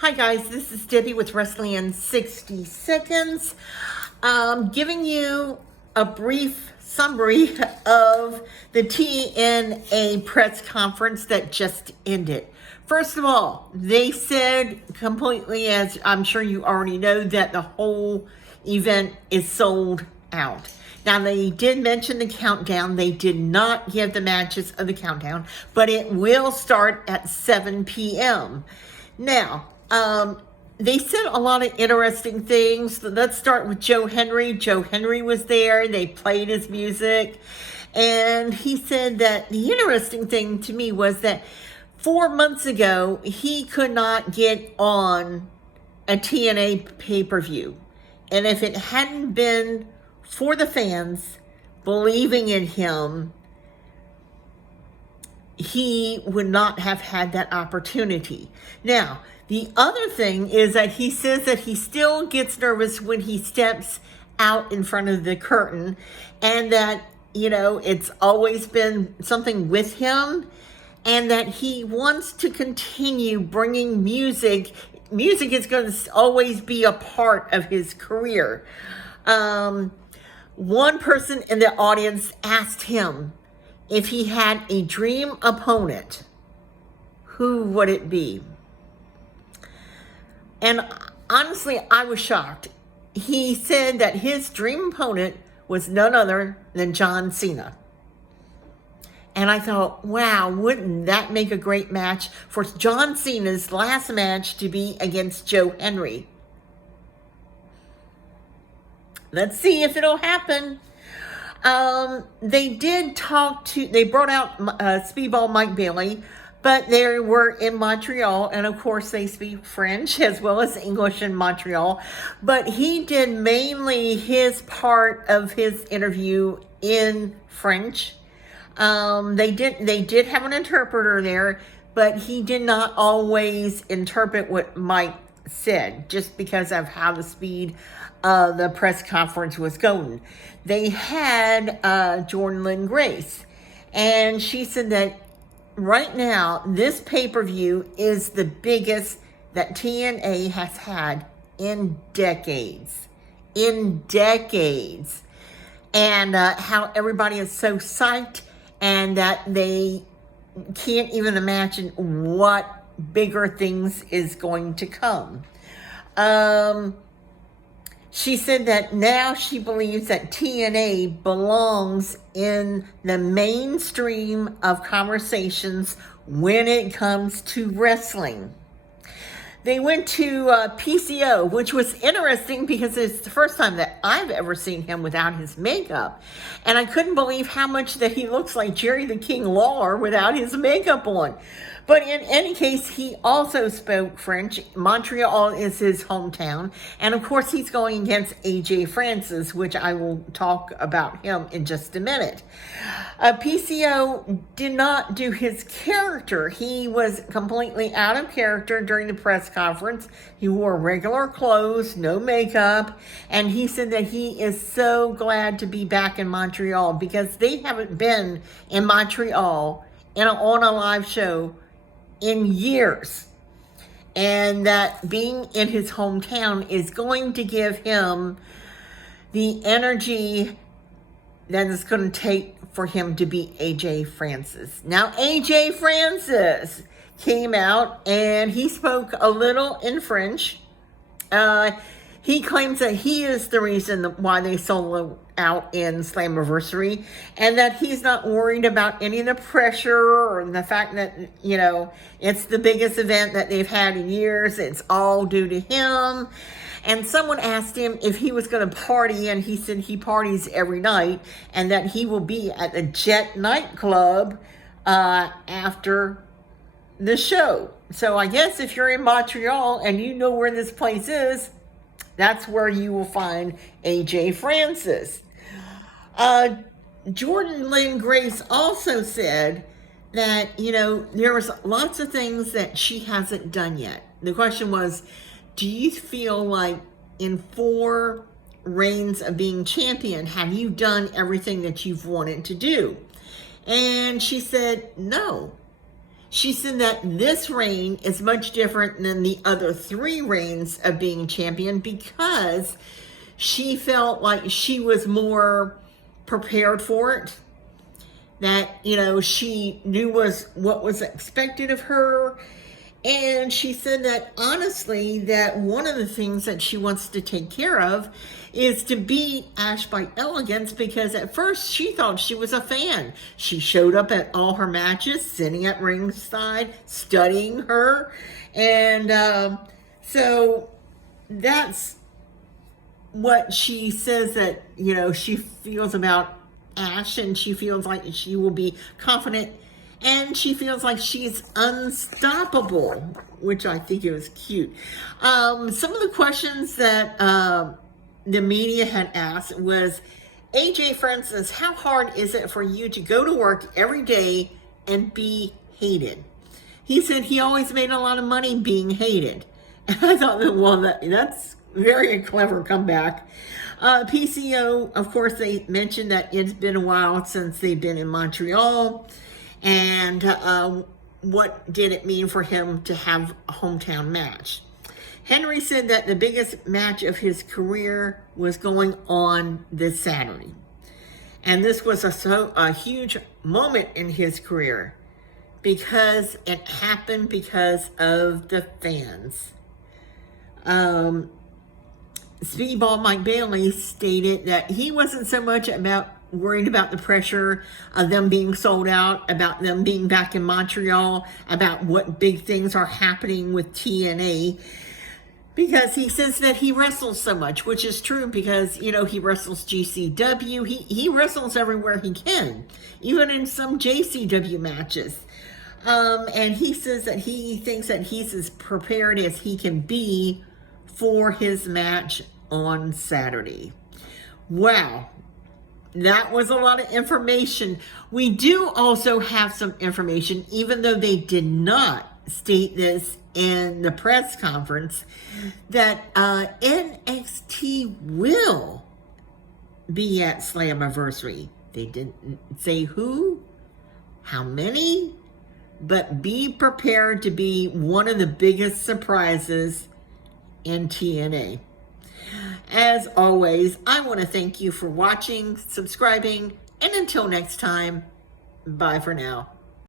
Hi guys, this is Debbie with Wrestling in 60 Seconds. Giving you a brief summary of the TNA press conference that just ended. First of all, they said completely, as I'm sure you already know, that the whole event is sold out. Now, they did mention the countdown. They did not give the matches of the countdown, but it will start at 7 p.m. Now, they said a lot of interesting things. Let's start with Joe Henry. Joe Henry was there. They played his music. And he said that the interesting thing to me was that 4 months ago, he could not get on a TNA pay-per-view. And if it hadn't been for the fans believing in him, he would not have had that opportunity. Now, the other thing is that he says that he still gets nervous when he steps out in front of the curtain, and that, it's always been something with him, and that he wants to continue bringing music. Music is going to always be a part of his career. One person in the audience asked him if he had a dream opponent, who would it be? And honestly, I was shocked. He said that his dream opponent was none other than John Cena. And I thought, wow, wouldn't that make a great match for John Cena's last match to be against Joe Henry? Let's see if it'll happen. They brought out Speedball Mike Bailey, but they were in Montreal, and of course they speak French as well as English in Montreal. But he did mainly his part of his interview in French. They did have an interpreter there, but he did not always interpret what Mike said, just because of how the speed the press conference was going. They had Jordan Lynn Grace, and she said that right now this pay-per-view is the biggest that TNA has had in decades. And how everybody is so psyched, and that they can't even imagine what bigger things is going to come. She said that now she believes that TNA belongs in the mainstream of conversations when it comes to wrestling. They went to PCO, which was interesting because it's the first time that I've ever seen him without his makeup. And I couldn't believe how much that he looks like Jerry the King Lawler without his makeup on. But in any case, he also spoke French. Montreal is his hometown. And of course, he's going against AJ Francis, which I will talk about him in just a minute. PCO did not do his character. He was completely out of character during the press conference. He wore regular clothes, no makeup. And he said that he is so glad to be back in Montreal because they haven't been in Montreal on a live show in years, and that being in his hometown is going to give him the energy that it's going to take for him to beat AJ Francis. Now, AJ Francis came out and he spoke a little in French. He claims that he is the reason why they sold out in Slammiversary, and that he's not worried about any of the pressure or the fact that, it's the biggest event that they've had in years. It's all due to him. And someone asked him if he was going to party, and he said he parties every night, and that he will be at the Jet nightclub after the show. So I guess if you're in Montreal and you know where this place is, that's where you will find AJ Francis. Jordan Lynn Grace also said that, there was lots of things that she hasn't done yet. The question was, do you feel like in 4 reigns of being champion, have you done everything that you've wanted to do? And she said, no. She said that this reign is much different than the other 3 reigns of being champion because she felt like she was more prepared for it. That, she knew what was expected of her. And she said that honestly, that one of the things that she wants to take care of is to beat Ash by elegance, because at first she thought she was a fan. She showed up at all her matches, sitting at ringside, studying her. And so that's what she says that, she feels about Ash, and she feels like she will be confident, and she feels like she's unstoppable, which I think it was cute. Some of the questions that the media had asked was, AJ, for instance, how hard is it for you to go to work every day and be hated? He said he always made a lot of money being hated. And I thought that, well, that's very clever comeback. PCO, of course, they mentioned that it's been a while since they've been in Montreal. And what did it mean for him to have a hometown match? Henry said that the biggest match of his career was going on this Saturday. And this was a huge moment in his career because it happened because of the fans. Speedball Mike Bailey stated that he wasn't so much worried about the pressure of them being sold out, about them being back in Montreal, about what big things are happening with TNA, because he says that he wrestles so much, which is true because, he wrestles GCW. He wrestles everywhere he can, even in some JCW matches. And he says that he thinks that he's as prepared as he can be for his match on Saturday. Wow. That was a lot of information. We do also have some information, even though they did not state this in the press conference, that NXT will be at Slammiversary. They didn't say who, how many, but be prepared to be one of the biggest surprises in TNA. As always, I want to thank you for watching, subscribing, and until next time, bye for now.